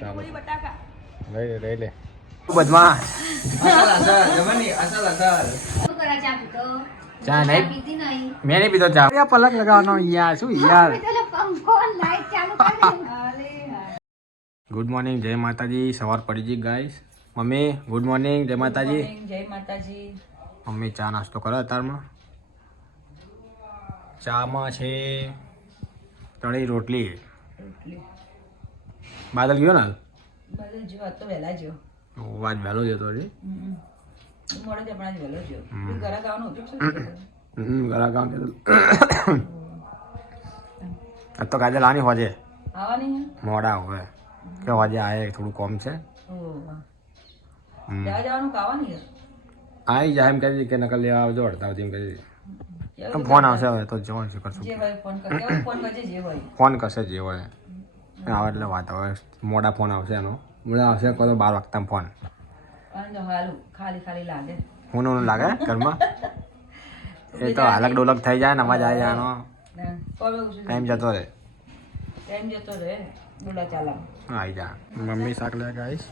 લઈ લે લઈ લે. બદમાશ. અસલ અસલ જમવાની અસલ અસલ. ચા નહીં. મેં નહીં પીધો ચા. પલક લગાવવાનો યાર શું યાર? પેલો પંખો લાઈટ ચાલુ કરી અરે હા. ગુડ મોર્નિંગ જય માતાજી. સવાર પડી ગઈ ગાઈસ મમ્મી ગુડ મોર્નિંગ જય માતાજી. જય માતાજી. મમ્મી ચા નાસ્તો કરો અત્યારમાં? ચામાં છે તળી રોટલી. રોટલી. બાદલ ગયો ને? બધું જો તો વહેલા જો આજ વહેલો જતો રે મોડો જ આપણા વહેલો જો હમ. ગાવાનું હતું શું? ગામ કે તો કાજે આની હોજે. આવવાની મોડા હવે. કે હોજે આયે થોડું કોમ છે. જવાનું કાવાની આઈ જાય એમ કહી કે નકલ લેવા આવજો અડધા એમ કહી ફોન આવશે હવે તો જોવાનું છે કરશું. ફોન કર કેવો ફોન જે હોય? ફોન કરશે જે હોય. આવે એટલે વાત આવે મોડા ફોન આવશે એનો. મોડા આવશે કહો તો બાર વાગતા ફોન. ખાલી ખાલી લાગે. હું લાગે ઘરમાં? એ તો હાલક ડોલક થઈ જાય ને અવાજ આવી જાય ટાઈમ જતો રહે. ટાઈમ જતો રહે. ચાલા આવી જા. મમ્મી શાક લે ગાઈશ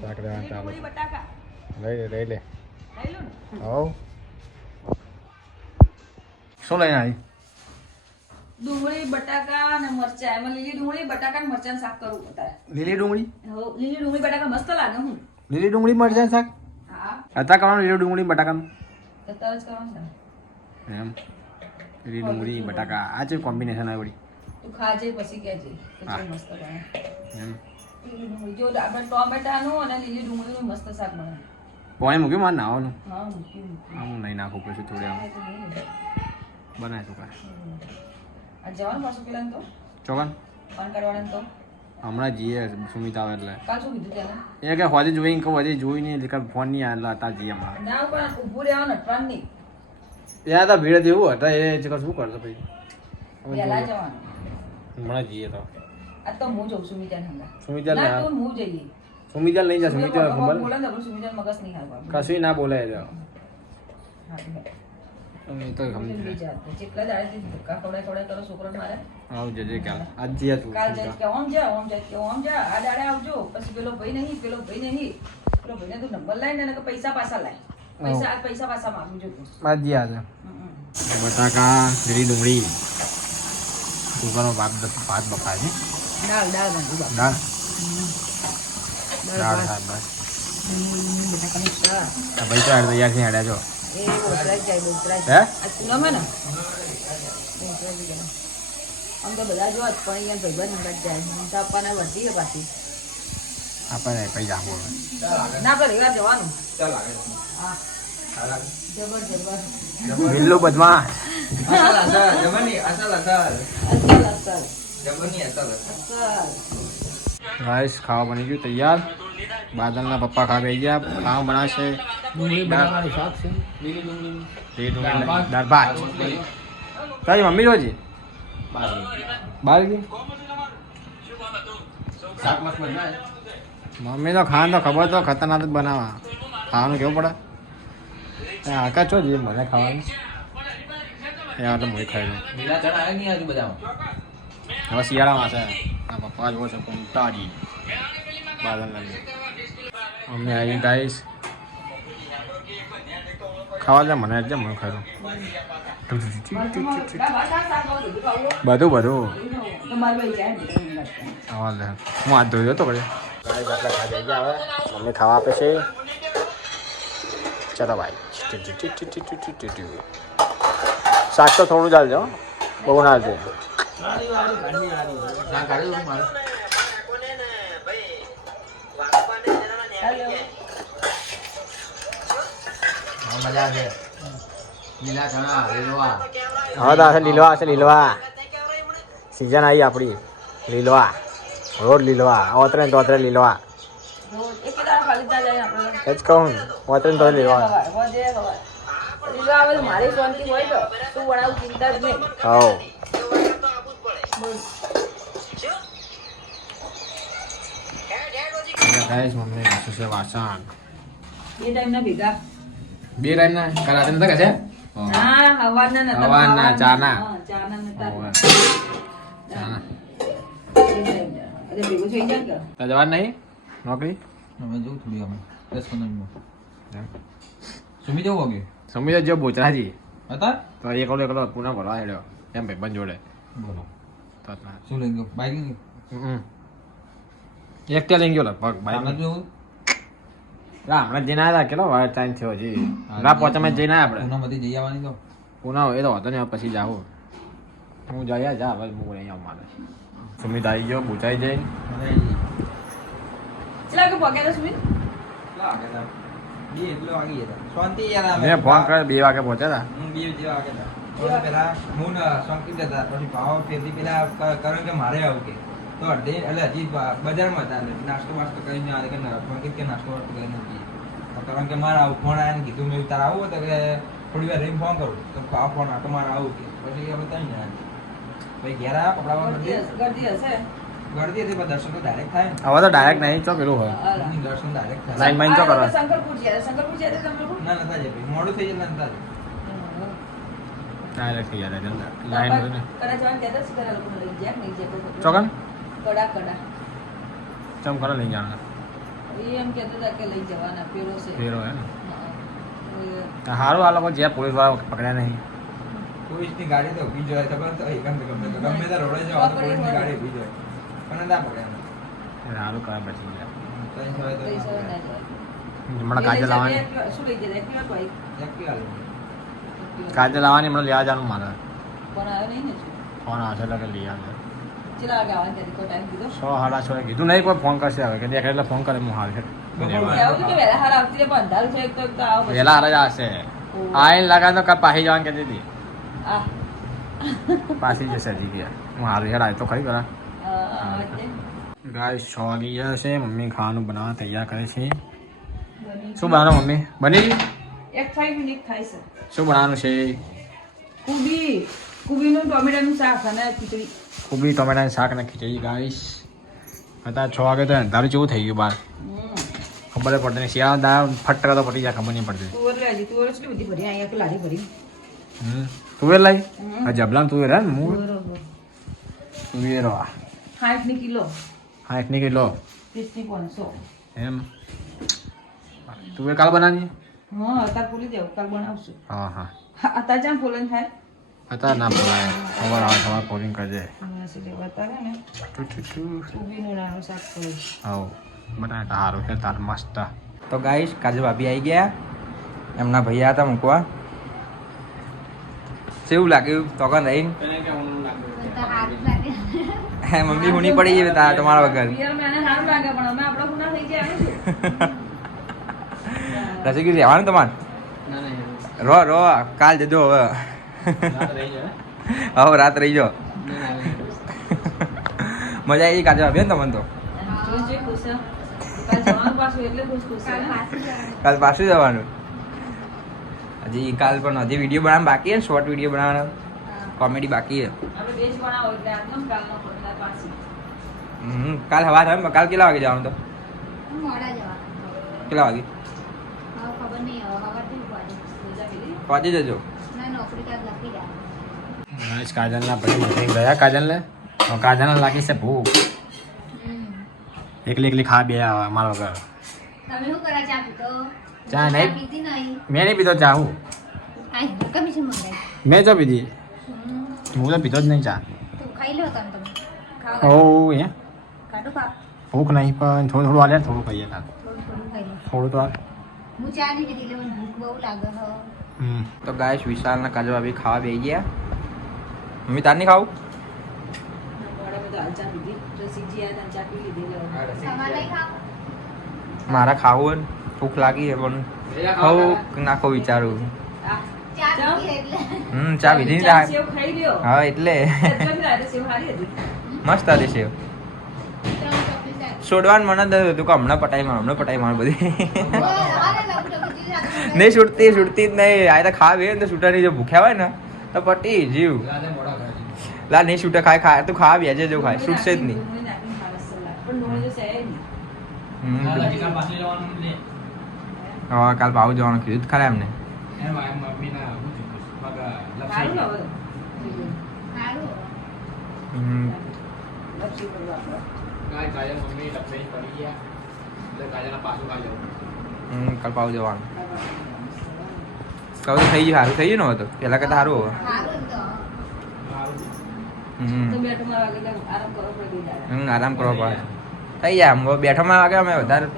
શાક લેવા ચાલુ. લઈ લે લઈ લે. હવ. શું લઈને આવી? ડુંગળી બટાકા અને મરચા. એમાં લીલી ડુંગળી બટાકા અને મરચાં શાક કરવું બતાવે લીલી ડુંગળી? હો, લીલી ડુંગળી બટાકા મસ્ત લાગે હું. લીલી ડુંગળી મરચાં શાક? હા. હતા કરવાનું લીલી ડુંગળી બટાકાનું? અત્યારે જ કરવાનું એમ. લીલી ડુંગળી બટાકા. આ છે કોમ્બિનેશન આવી તું ખાજે પછી કહેજે. પછી મસ્ત બને. એમ. જો આપણે ટોમેટાનું અને લીલી ડુંગળીનું મસ્ત શાક બને. પોઈ મૂક્યું મારે નાવાનું? હા મૂકી મૂકી હા નહીં નાખું પછી થોડી બનાય તું કાંઈ જવાનું પાછું પેલા તો? ચોકન? તો? હમણાં જઈએ સુમિત આવે એટલે. કાલ શું કીધું તેને એ કે હોજે જોઈને કહું હજી જોઈ નહીં એટલે ફોન નહીં આવેલા હતા જઈએ હમણાં. ના પણ ઊભું રહેવાનું અઠવાણ નહીં. ત્યાં હતા ભીડ જેવું હતા એ જ શું કરતો પછી? જવાનું. હમણાં જઈએ તો. આ તો હું જઉં સુમિતાને હંગા સુમિતા ના તું હું જઈએ. સુમિતા નહીં જા સુમિતા ખબર? બોલે ને સુમિતાને મગજ નહીં હાલવાનું. કશું ના બોલાય હા, તો હેડ. એ તો સમજી લઈ જાય જા. જેટલા દાડેથી ધક્કા ખવડાય ખવડાય કરો છોકરો મારે. આવું જજે કાલ. આજ જઈએ તું કાલ જાય કે ઓમ જા ઓમ જા કે ઓમ જા. આ દાડે આવજો. પછી પેલો ભાઈ નહીં પેલો ભાઈ નહીં. પેલો ભાઈને તું નંબર લાય ને પૈસા પાછા લાય. પૈસા આ પૈસા પાછા માંગુ છું તું. આજે હમ, હમ. બટાકા લીલી ડુંગળી. કુકરમાં ભાત ભાત બફાય છે. દાળ દાળ દાળ. દાળ દાળ ભાત. બસ ભાઈ તો યાર તૈયાર છે હેડ્યા જો એ બોતરાજ જાય હે? જાય આમ તો બધા જો પણ અહીંયા ભાઈબંધ હંગાત જાય આમ તો આપવાના વધી પાછી આપણે પૈસા આપો ના રવિવાર જવાનું હા જબર જબર બિલ્લું બદમાશ. અસલ અસલ જમવાની અસલ અસલ. અસલ અસલ જમવાની અસલ અસલ અસલ ખાવા બની ગયું તૈયાર? બાદલના પપ્પા ખાવા બેસી ગયા. ખાવા બનાવશે. દાળ- ભાત. તારી મમ્મી જોજી ગઈ? મમ્મી તો ખાવાનું તો ખબર તો ખતરનાક જ બનાવવા. ખાવાનું કેવું પડે? આકા છો જે મને ખાવાનું? એ તો હું ખાઈ લઉં. હવે શિયાળામાં છે. પપ્પા જોવો છે પંતાજી બાદલના મમ્મી આવી ગાઈશ ખાવા દે મને જ મને ખરું બધું બધું ખાવા દે હું હાથ ધોયો તો કડે મમ્મી ખાવા આપે છે ચલો ભાઈ શાક તો થોડું ચાલજો. બહુ ના છે શાક કાઢી દઉં મારે હા, મજા આવે લીલા ચણા લીલવા. હવે તો આ લીલવા છે લીલવા. સિઝન આવી આપણી. લીલવા. રોડ લીલવા. ઓતરે ને તોતરે લીલવા. એ જ કહું ઓતરે ને તોતરે લીલવા. ખવાય, હોજે ખવાય. લીલો આવે તો મારી શાંતિ હોય તો. તું વણાવું ચિંતા જ નહીં. હવ. ગાઈસ મમ્મી છે વાસણ? બે ટાઈમના ભેગા. બે ટાઈમ ના? કરાતે નતા કશે હા. હવાના નતા હવાના. ચાના. ચાના નતા. ચાના. જવાનું નહીં? નોકરી? હવે જવું થોડી અમે. દસ પંદર મિનિટ સુમી જવું વાગ્યું સુમી જો બોચરાજી. હતા તો એકલો એકલો પૂના ભરવા હેડ્યો. એમ ભાઈ જોડે. બોલો. તો શું લઈ ગયો? બાઈક એક હમ. લઈ ગયો લગભગ બાઈક જવું? હમણાં જઈને આવ્યા કેટલો વાર ટાઈમ થયો હજી? ના પહોંચમાં જઈને આવ્યા આપણે. પૂનામાંથી જઈ આવવાની તો. પૂના એ તો વાંધો ને પછી જાઓ. હું જઈએ જા હવે હું નહીં આવું મારે સુમિત આવી ગયો પૂછાઈ જઈ ચલા કે પગે તો સુમિત? મેં ફોન કર્યો બે વાગે પહોંચ્યા હતા. પેલા હું પછી ભાવ પેલા ક- કે મારે આવું કે? તો અડધે એટલે હજી બજારમાં હતા એટલે નાસ્તો વાસ્તો કરીને આવે કે ના? શોખી કે નાસ્તો વાસ્તો કરીને જઈએ કારણ કરણ કે મારે આવું ફોન આવ્યા ને કીધું મેં તારે આવું તો કે થોડી વાર રહીને ફોન કરું. તો આ ફોન આ તો મારે આવું કે પછી અમે ત્યાં ગયા પછી ઘેર આવ્યા કપડા ગરદી હશે- ગરદી હતી પણ દર્શન તો ડાયરેક્ટ થાય ને. હવે તો ડાયરેક્ટ નહીં ચો પેલું હોય? દર્શન ડાયરેક્ટ થાય. લાઈનમાં ચો કરો શંકરપુર ગયા શંકરપુર ગયા તમે ના ના જાય ભાઈ મોડું થઈ જાય જાય ડાયરેક્ટ થઈ જાય લાઈન ને જાય? ચોકન? કડા કડા. ચમ કરો લઈ જવાના? એ એમ કહેતા હતા કે લઈ જવાના પેરો છે. પેરો હે ને આ લોકો જે પોલીસવાળા પકડ્યા નહીં. પોલીસની ગાડી તો ઊભી જાય ખબર તો એકાંત ગમે તો. ગમે ત્યાં રોડે જાવ તો પોલીસની ગાડી ઊભી જાય પણ ના પકડ્યા. સારું કરે પછી. હમણાં કાજે લાવવાની શું લઈ જાય એકટીવા કે બાઈક? એક્ટિવા કાજે લાવવાની હમણાં લેવા જવાનું મારે. પણ આવ્યો નહીં ને ફોન આવશે એટલે કે લઈ આવજો સો સાડા છ કીધું નહીં કોઈ ફોન કરશે હવે કે દેખાય એટલે ફોન કરે હું છે કે છે આવો. વહેલા હારે જ આવશે આઈને લગા તો કાં પાછી જવાનું હતી આ, પાછી જશે હજી ગયા હું હારું હેડ આવ્યો તો ખરી કરા ગાય છ વાગી ગયા છે મમ્મી ખાવાનું બનાવવા તૈયાર કરે છે શું બનાવવાનું મમ્મી? બની ગઈ? એક five મિનિટ થાય છે. શું બનાવવાનું છે? કુબી. કુબીનું ટોમેટાનું શાક અને ખીચડી. કોબી ટમેટાની શાક ને ખીચડી ગાઈશ અત્યારે છ વાગે તો અંધારું જેવું થઈ ગયું બહાર ખબર જ પડતી નહીં. શિયાળા દાળ ફટકા તો પડી જાય ખબર નહીં પડતી. તુવેર લાવી હા જબલામ તુવેર હે ને મૂળ? તુવેર હા કિલો. હાથની કિલો? એમ? તુવેર કાલ બનાવી હા અત્યારે ભૂલી દેવું કાલ બનાવશું. હા હા. અત્યારે ચામ ફૂલન થાય. અત્યારે ના. બોલાય ખબર આવે તમારે કોલિંગ કરજે હવ બટાટા સારું છે તાર મસ્ત. તો ગાઈશ કાજુ ભાભી આવી ગયા. એમના ભૈયા હતા મૂકવા. કેવું લાગ્યું? તો હારું રહીને? હે મમ્મી હુની પડી ગઈ તારા તમારા વગર. રસી રહેવાનું તમારે? રો રો કાલ જજો હવે. હવે રાત રહી જો મજા આવી કાજે આવે ને તમને તો. કાલ પાછું જવાનું. હજી કાલ પણ હજી વીડિયો બનાવવાનું બાકી છે શોર્ટ વીડિયો બનાવવાનો કોમેડી બાકી છે હમ, કાલ હવા થાય કાલ કેટલા વાગે જવાનું તો કેટલા વાગે ખબર નહીં? પહોંચી જજો ગાઈસ કાજલના ભાઈ meeting ગયા કાજલને? કાજલને લાગી છે ભૂખ. એકલી એકલી ખા બે આવે તમે શું કરો? ચા પીતો ચા નહીં. મેં નહીં પીધો ચા હું? મેં તો પીધી? હું તો પીધો જ નહીં ચા. ખાઈ લો તમે ઓ એ ભૂખ નહીં પણ થોડું થોડું આલે થોડું ખાઈએ થોડું થોડું ખાઈ થોડું તો. હું ચા નહીં પીધી ભૂખ બહુ લાગે તો ગાય વિશાલના કાજુ ભાભી ખાવા બે ગયા. મમ્મી તાર નહીં ખાવું? મારા ખાવું હોય ભૂખ લાગી છે પણ ખાવું નાખો વિચારું. હમ ચા પીધી. હા એટલે. મસ્ત હતી સેવ. છોડવાનું મને જ હતું કે હમણાં પટાઈ માર હમણાં પટાઈ માર બધી હવે હવે લપુ લપુ ચીજ આપણે નહીં છૂટતી છૂટતી જ નહીં. આ તો ખાવે તો છૂટાની જો ભૂખ્યા હોય ને, તો પટી જીવ. લા, નહીં છૂટે, ખાય ખાય. તું ખાવા બેજે જો ખાય. છૂટશે જ નહીં. હવે કાલ ભાવ જવાનું કીધું ખરા એમને. કાલ પાવ જવાનું. કહું થઈ ગયું સારું થઈ ગયું ને તો પહેલા કરતા સારું હવે હમ આરામ કરવો પડે હમ આરામ કરવો પડે થઈ જાય આમ બેઠામાં વાગે અમે વધારે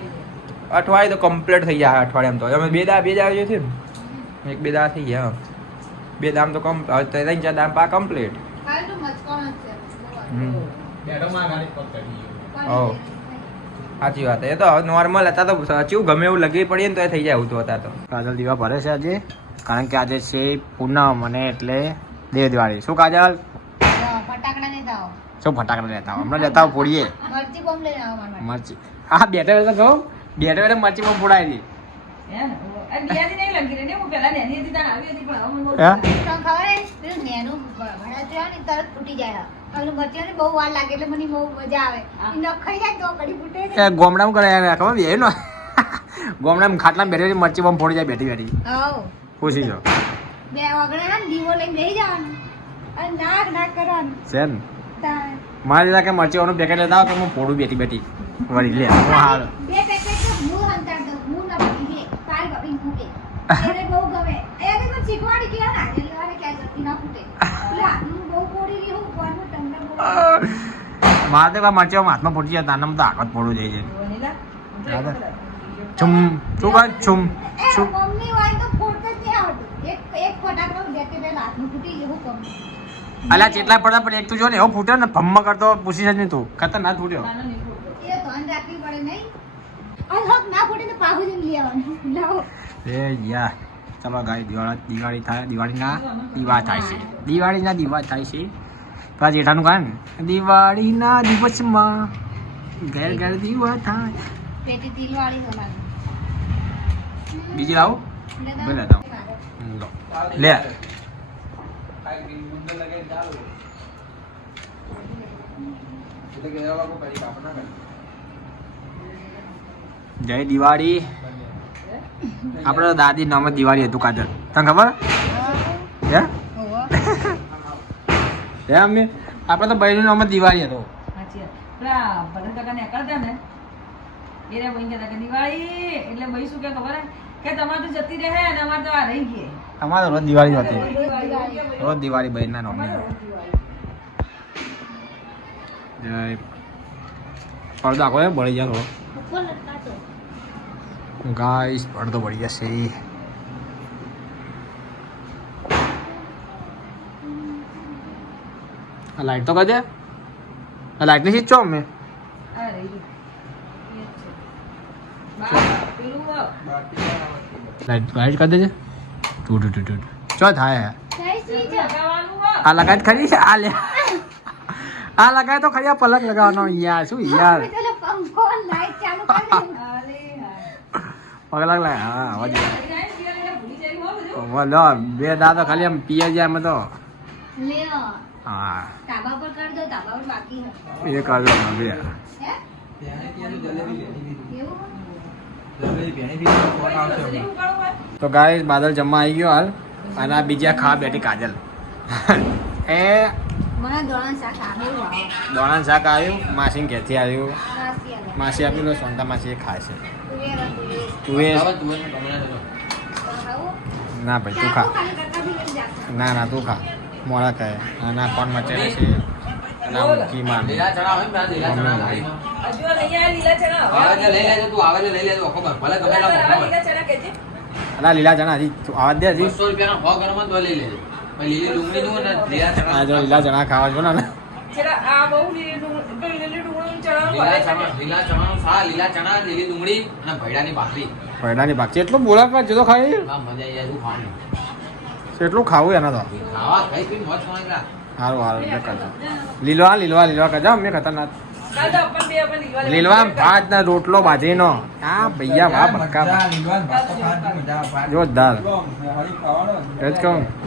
અઠવાડિયે તો કમ્પ્લીટ થઈ જાય અઠવાડિયામાં તો અમે બે દા બે દા છે ને એક બે દા થઈ ગયા બે દામ તો કમ હવે ત્રણ ચાર દામ પા કમ્પ્લીટ પણ સાચી વાત એ તો નોર્મલ હતા તો સાચું ગમે એવું લગી પડીએ ને તો એ થઈ જાય એવું તો હતા તો કાજલ દીવા ભરે છે આજે કારણ કે આજે છે પૂનમ અને એટલે દેવ દિવાળી શું કાજલ. શું ફટાકડા લેતા આવો? હમણાં લેતા આવો ફોડીએ. મરચી હા બેઠે બેઠે કહો બેઠે બેઠે મરચી પણ ફોડાવી દી હે ને? આ બિયાની નહીં લંગી રહી ને હું પહેલા નેની હતી તાણ આવી હતી પણ હવે મને બહુ હે? દુઃખ તમને ખબર હે? પેલું નેનું ભડાતું હોય ને તરત ફૂટી જાય. પેલું મરચાંને બહુ વાર લાગે એટલે મને બહુ મજા આવે. હા. ઈ નખાઈ જાય તો કડી ફૂટે એ ને ગોમડામાં કરે ખબર ગોમડામાં ખાટલામાં બેઠી બેઠી મરચી બમ ફોડી જાય બેઠી બેઠી. હઉ. જાઓ. બે વગડે ને દીવો લઈને બેહી જવાનું. અને નાક નાક કરવાનું. છે ને તાણ. મારે કે મરચીઓનું પેકેટ લેતા આવો કે હું પોડું બેઠી બેઠી વળી લે. હું હાલ બે પેકેટ તો હું હંતાર દઉં. હું ના પડી લે તાર બાપી ફૂટે. એને બહુ ગમે. એ કે મને શીખવાડી કે ના એટલે લેવાને કે જતી ના ફૂટે. લા હું બહુ પોડી લી હું કોનું તમને બહુ મારે તો મરચીઓ હાથમાં પડી જાય તાનમ તો આગળ ફોડું જાય છે. ચુમ ચુમ તો છુમ. છુમ. મમ્મી હોય તો જ આવડતું. એક એક ફટાકડો જેતે બે હાથમાં ફૂટી ગયું હું કમ અલા જેટલા પડ્યા પણ એક તું જો ને એવો ફૂટ્યો ને ભમ્મ કરતો પૂછી જ નહીં તું. ખતરનાક ફૂટ્યો. એ ધ્યાન રાખવી પડે નહીં. અને હક ના ફૂટે તો પાહુ જ લઈ આવવાનું. લાવો. એ યાર ચાલો ગાય દિવાળી દિવાળી થાય દિવાળીના દીવા થાય છે. દિવાળીના દીવા થાય છે. પેલા જેઠાનું ગાન. દિવાળીના દિવસમાં ઘેર ઘેર દીવા થાય. બીજી લાવો બે તો લો. જય દિવાળી. આપણે દાદી નામ દિવાળી હતું કાજલ. તને ખબર? હે? હે અમ્મી આપણે તો બહેનું નામ દિવાળી હતો. વાત. પેલા ભગત ને એ રે ભાઈ દિવાળી, એટલે ભાઈ શું કે ખબર હે? કે તમારે તો જતી રહે અને અમારે તો આ રહી ગઈ. અમારે રોજ દિવાળી હતી. રોજ દિવાળી. બહેનના ના અમારે રોજ દિવાળી. જય પડદો આખો એ બળી જાય ગાઈસ પડદો બળી જશે. આ લાઈટ તો કદે આ લાઈટની સ્વિચ છો. અમે આ લાઈટ લાઈટ કરી દેજે ટૂટ ટૂટ ટૂટ ચો થાય. આ લગાય ખરી છે આ લે આ લગાય તો ખરી આ પલક લગાવવાનો યાર શું યાર પગલા કરી અરે હા. અવાજ લઈ જાય ને, પીવા લઈને ભૂલી જાય હો બધું. લો બે દાદા ખાલી આમ પીએ જાય અમે તો હા તાબા પર કર દો તાબા પર બાકી હે એ ત્યાં જલેબી લેતી એવું તો ગાય બાદલ જમવા આવી ગયો હાલ. અને આ બીજા ખા બેઠી કાજલ. એ મને દોણા શાક આવ્યું માસી ઘેરથી આવ્યું. માસી આપ્યું ને સોનતા માસી એ ખાય છે ના ભાઈ તું ખા. ના ના તું ખા. મોડા કહે. ના કોણ મચે છે આ મૂકી લીલા ચણા હોય ને લીલા ચણા લાવી. હજુ આ નહીં આયા લીલા ચણા. આવે લઈ લેજો તું આવે લઈ લેજો ખબર. ભલે ગમે હોય. લીલા ચણા કેજે અલા લીલા ચણા હજી તું આવા દે હજી. બસો રૂપિયાના સો ગ્રામ તો લઈ લેજો. પછી લીલી ડુંગળી જુઓ ને લીલા ચણા. આ જો લીલા ચણા ખાવા જો ને. ચણા, આ બહુ લીલી ડુંગળી- લીલી ડુંગળી ચણાનું લીલા ચણા લીલા ચણા સા લીલા ચણા લીલી ડુંગળી અને ભૈડાની ભાખરી. ભૈડાની છે એટલું બોલા પર જો ખાઈ. આ મજા આવી જાય તું ખાવાનું. એટલું ખાવું એના તો. ખાવા ખાઈ પી મોજ ખાવા સારું સારું એટલે કરજો લીલવા લીલવા લીલવા કરજો અમે ખતરનાક લીલવા લેવા લીલવા ભાત ના રોટલો બાજરીનો. આ ભૈયા વાહ મજા બક્કા જોરદાર. એ જ કહું.